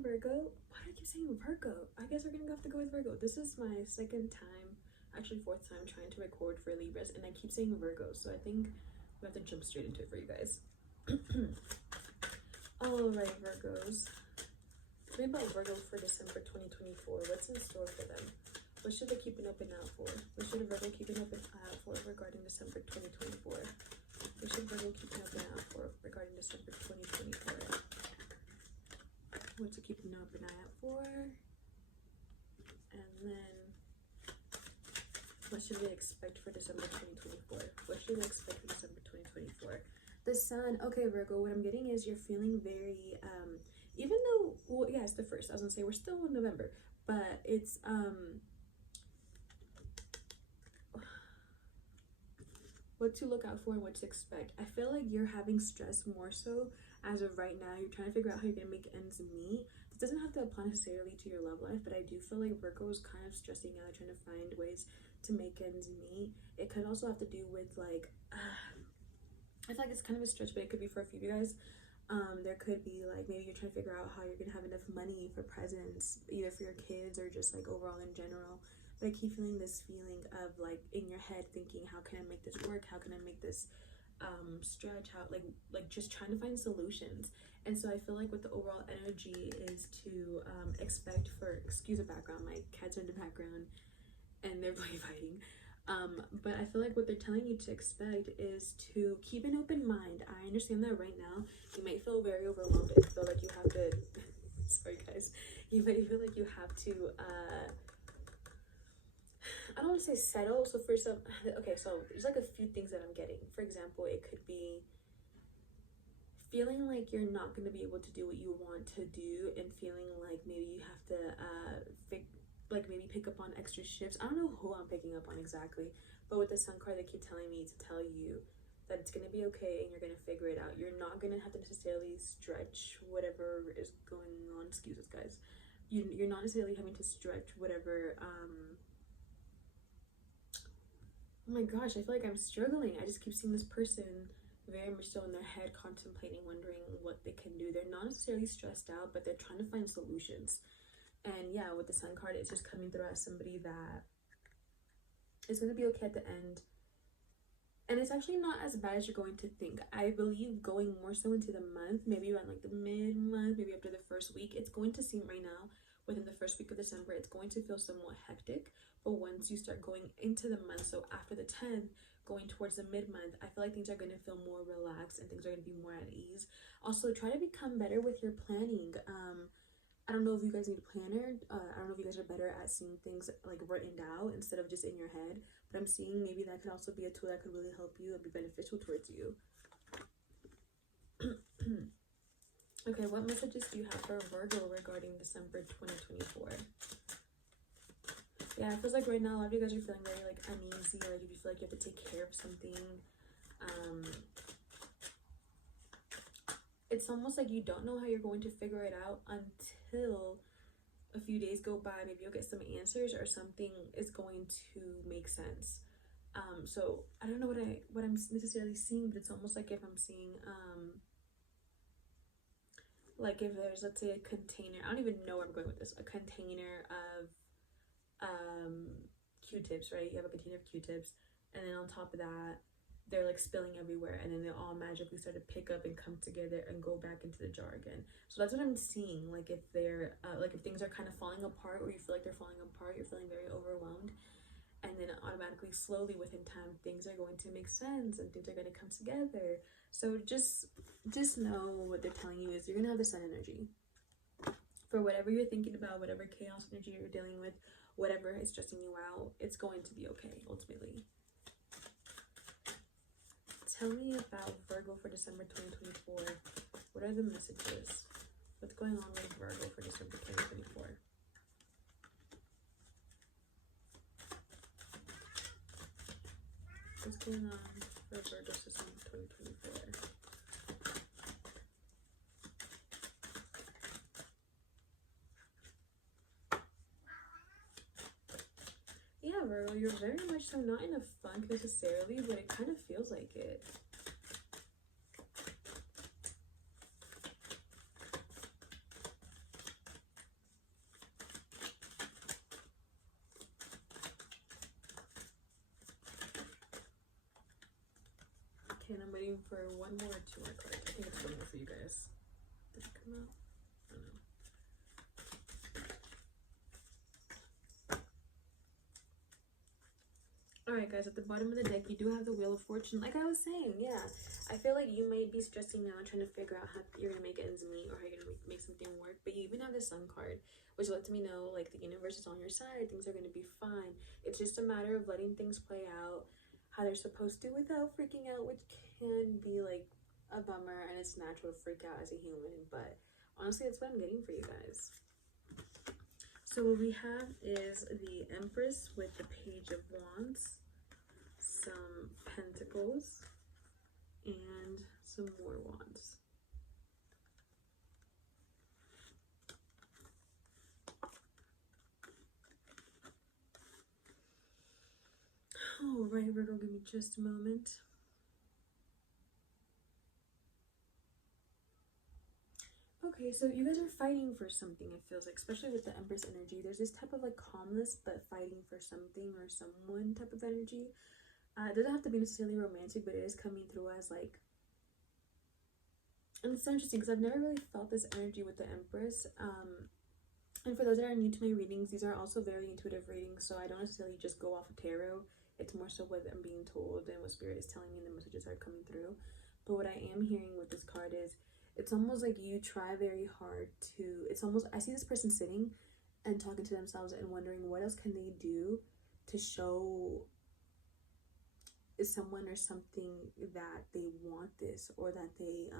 saying Virgo? Why do I keep saying Virgo? I guess we're gonna have to go with Virgo. This is my second time, actually fourth time, trying to record for Libras, and I keep saying Virgo, so I think we have to jump straight into it for you guys. Alright, Virgos. Tell me about Virgo for December 2024. What's in store for them? What should they keep an open eye out for? What should a Virgo keep an open eye out for regarding December 2024? What should Virgo keep an open eye out for regarding December 2024? What to keep an open eye out for? And then, what should we expect for December 2024? What should we expect for December 2024? The Sun. Okay, Virgo, what I'm getting is you're feeling very, even though, well, yeah, it's the first. I was gonna say we're still in November, but it's, what to look out for and what to expect. I feel like you're having stress more so as of right now. You're trying to figure out how you're gonna make ends meet. This doesn't have to apply necessarily to your love life, but I do feel like Virgo is kind of stressing out, trying to find ways to make ends meet. It could also have to do with like, I feel like it's kind of a stretch, but it could be for a few of you guys. There could be like maybe you're trying to figure out how you're gonna have enough money for presents, either for your kids or just like overall in general. But I keep feeling this feeling of like in your head thinking, how can I make this work? How can I make this stretch? How like just trying to find solutions. And so I feel like what the overall energy is to expect for, excuse the background, my cats are in the background and they're play fighting. But I feel like what they're telling you to expect is to keep an open mind. I understand that right now you might feel very overwhelmed and feel like you have to sorry guys, you might feel like you have to I don't want to say settle. So for some, okay, so there's like a few things that I'm getting. For example, it could be feeling like you're not going to be able to do what you want to do, and feeling like maybe you have to maybe pick up on extra shifts. I don't know who I'm picking up on exactly, but with the Sun card, they keep telling me to tell you that it's going to be okay and you're going to figure it out. You're not going to have to necessarily stretch whatever is going on. Excuse us, guys. You're not necessarily having to stretch whatever oh my gosh, I feel like I'm struggling. I just keep seeing this person very much so in their head contemplating, wondering what they can do. They're not necessarily stressed out, but they're trying to find solutions. And yeah, with the Sun card, it's just coming through as somebody that is going to be okay at the end. And it's actually not as bad as you're going to think. I believe going more so into the month, maybe around like the mid-month, maybe after the first week, it's going to seem right now, within the first week of December, it's going to feel somewhat hectic. But once you start going into the month, so after the 10th, going towards the mid-month, I feel like things are going to feel more relaxed and things are going to be more at ease. Also, try to become better with your planning. I don't know if you guys need a planner. I don't know if you guys are better at seeing things like written out instead of just in your head. But I'm seeing maybe that could also be a tool that could really help you and be beneficial towards you. Okay, what messages do you have for Virgo regarding December 2024? Yeah, it feels like right now a lot of you guys are feeling very like uneasy, or like you feel like you have to take care of something. It's almost like you don't know how you're going to figure it out until a few days go by. Maybe you'll get some answers or something is going to make sense. So I don't know what I'm necessarily seeing, but it's almost like if I'm seeing like if there's, let's say, a container, I don't even know where I'm going with this, a container of Q-tips, right? You have a container of Q-tips, and then on top of that they're like spilling everywhere, and then they all magically start to pick up and come together and go back into the jar again. So that's what I'm seeing. Like if they're like if things are kind of falling apart, or you feel like they're falling apart, you're feeling very overwhelmed, and then automatically slowly within time things are going to make sense and things are going to come together. So just know what they're telling you is you're gonna have the Sun energy for whatever you're thinking about, whatever chaos energy you're dealing with, whatever is stressing you out. It's going to be okay ultimately. Tell me about Virgo for December 2024. What are the messages? What's going on with Virgo for December 2024? What's going on for Virgo December 2024? Yeah, Virgo, you're very much so not in a funk necessarily, but it kind of feels like it. Okay, and I'm waiting for one more or two more cards. I think it's one more for you guys. Did it come out? I don't know. Alright guys, at the bottom of the deck, you do have the Wheel of Fortune. Like I was saying, yeah. I feel like you might be stressing out trying to figure out how you're going to make ends meet or how you're going to make something work. But you even have the Sun card, which lets me know, like, the universe is on your side. Things are going to be fine. It's just a matter of letting things play out how they're supposed to without freaking out, which can be, like, a bummer. And it's natural to freak out as a human. But honestly, that's what I'm getting for you guys. So what we have is the Empress with the Page of Wands, some Pentacles, and some more Wands. All right, Virgo, give me just a moment. Okay, so you guys are fighting for something, it feels like, especially with the Empress energy. There's this type of like calmness, but fighting for something or someone type of energy. It doesn't have to be necessarily romantic, but it is coming through as like, and it's so interesting because I've never really felt this energy with the Empress. And for those that are new to my readings, these are also very intuitive readings, so I don't necessarily just go off of tarot. It's more so what I'm being told and what Spirit is telling me and the messages are coming through. But what I am hearing with this card is, it's almost like you try very hard to, it's almost, I see this person sitting and talking to themselves and wondering what else can they do to show someone or something that they want this, or that they,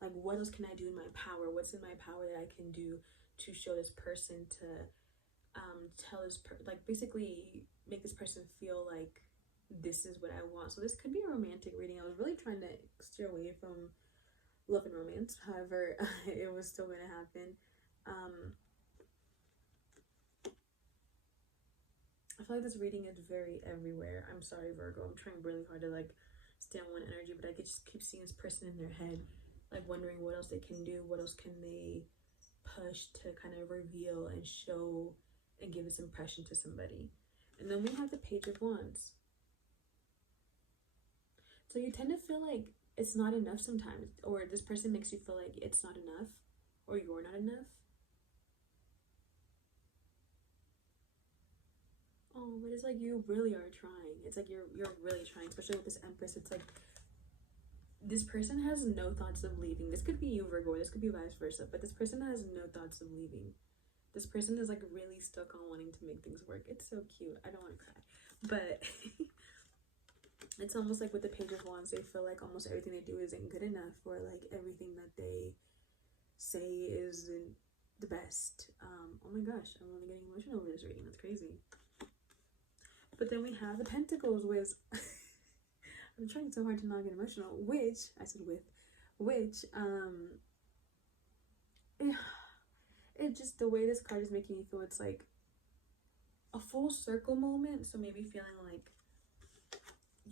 like, what else can I do in my power? What's in my power that I can do to show this person, to tell this like basically make this person feel like this is what I want. So this could be a romantic reading. I was really trying to steer away from love and romance, however it was still going to happen. I feel like this reading is very everywhere. I'm sorry, Virgo, I'm trying really hard to like stay on one energy, but I could just keep seeing this person in their head, like wondering what else they can do, what else can they push to kind of reveal and show and give this impression to somebody. And then we have the Page of Wands. So you tend to feel like it's not enough sometimes, or this person makes you feel like it's not enough, or you're not enough. Oh, but it's like you really are trying. It's like you're really trying, especially with this Empress. It's like this person has no thoughts of leaving. This could be you, Virgo, or this could be vice versa, but this person has no thoughts of leaving. This person is like really stuck on wanting to make things work. It's so cute. I don't want to cry, but it's almost like with the Page of Wands, they feel like almost everything they do isn't good enough, or like everything that they say isn't the best. Oh my gosh, I'm really getting emotional over this reading. That's crazy. But then we have the Pentacles with I'm trying so hard to not get emotional, which I said with, which it just, the way this card is making me feel, it's like a full circle moment. So maybe feeling like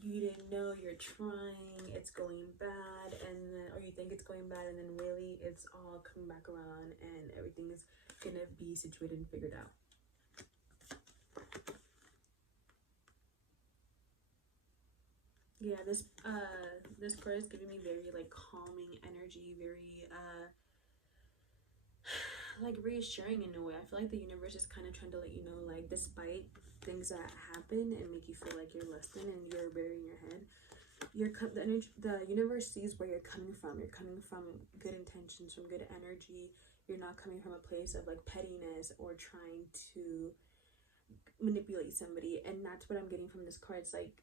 you didn't know, you're trying, it's going bad, and then, or you think it's going bad, and then really it's all coming back around and everything is gonna be situated and figured out. Yeah, this card is giving me very like calming energy, very like reassuring in a way. I feel like the universe is kind of trying to let you know, like, despite things that happen and make you feel like you're less than and you're burying your head, the universe sees where you're coming from. You're coming from good intentions, from good energy. You're not coming from a place of like pettiness or trying to manipulate somebody. And that's what I'm getting from this card. It's like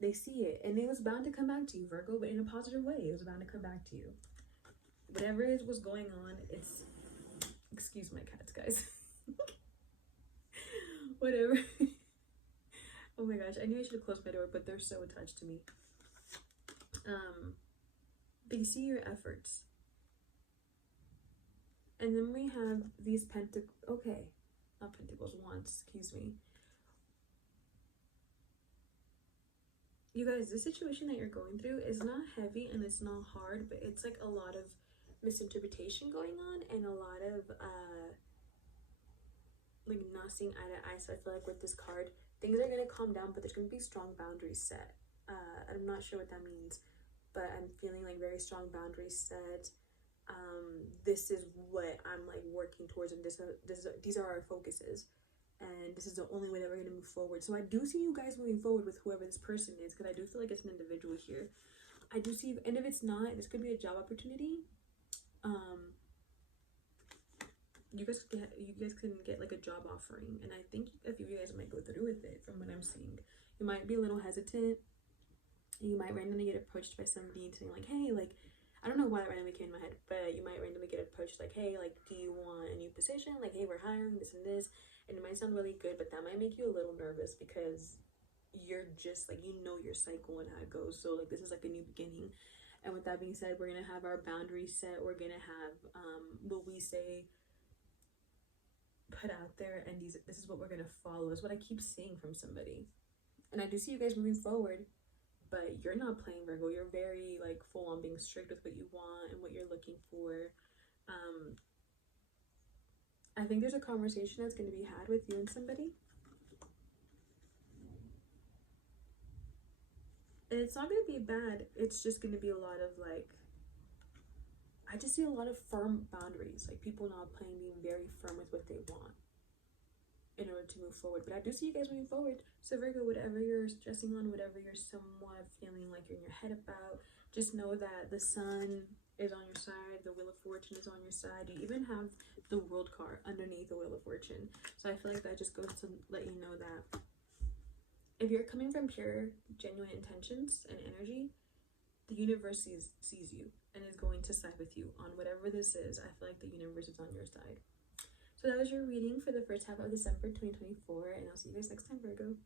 they see it, and it was bound to come back to you, Virgo, but in a positive way. It was bound to come back to you. Whatever it was going on, it's, excuse my cats, guys. Whatever. Oh my gosh, I knew I should have closed my door, but they're so attached to me. They see your efforts. And then we have these not pentacles, wands, excuse me. You guys, the situation that you're going through is not heavy and it's not hard, but it's like a lot of misinterpretation going on and a lot of like not seeing eye to eye. So I feel like with this card, things are going to calm down, but there's going to be strong boundaries set. I'm not sure what that means, but I'm feeling like very strong boundaries set. This is what I'm like working towards, and these are our focuses, and this is the only way that we're going to move forward. So I do see you guys moving forward with whoever this person is, because I do feel like it's an individual here. I do see, and if it's not, this could be a job opportunity. You guys can get like a job offering, and I think a few of you guys might go through with it. From what I'm seeing, you might be a little hesitant. You might randomly get approached by somebody saying like, hey, like, I don't know why that randomly came in my head, but you might randomly get approached like, hey, like, do you want a new position? Like, hey, we're hiring this and this. And it might sound really good, but that might make you a little nervous, because you're just like, you know your cycle and how it goes. So like, this is like a new beginning. And with that being said, we're gonna have our boundaries set. We're gonna have what we say put out there, and this is what we're gonna follow, is what I keep seeing from somebody. And I do see you guys moving forward, but you're not playing, Virgo. You're very like full on being strict with what you want and what you're looking for. I think there's a conversation that's going to be had with you and somebody, and it's not going to be bad. It's just going to be a lot of like, I just see a lot of firm boundaries, like people not playing, being very firm with what they want in order to move forward. But I do see you guys moving forward. So Virgo, whatever you're stressing on, whatever you're somewhat feeling like you're in your head about, just know that the sun is on your side, the wheel of fortune is on your side. You even have the world card underneath the wheel of fortune. So I feel like that just goes to let you know that if you're coming from pure, genuine intentions and energy, the universe sees you and is going to side with you on whatever this is. I feel like the universe is on your side. So that was your reading for the first half of December 2024, and I'll see you guys next time, Virgo.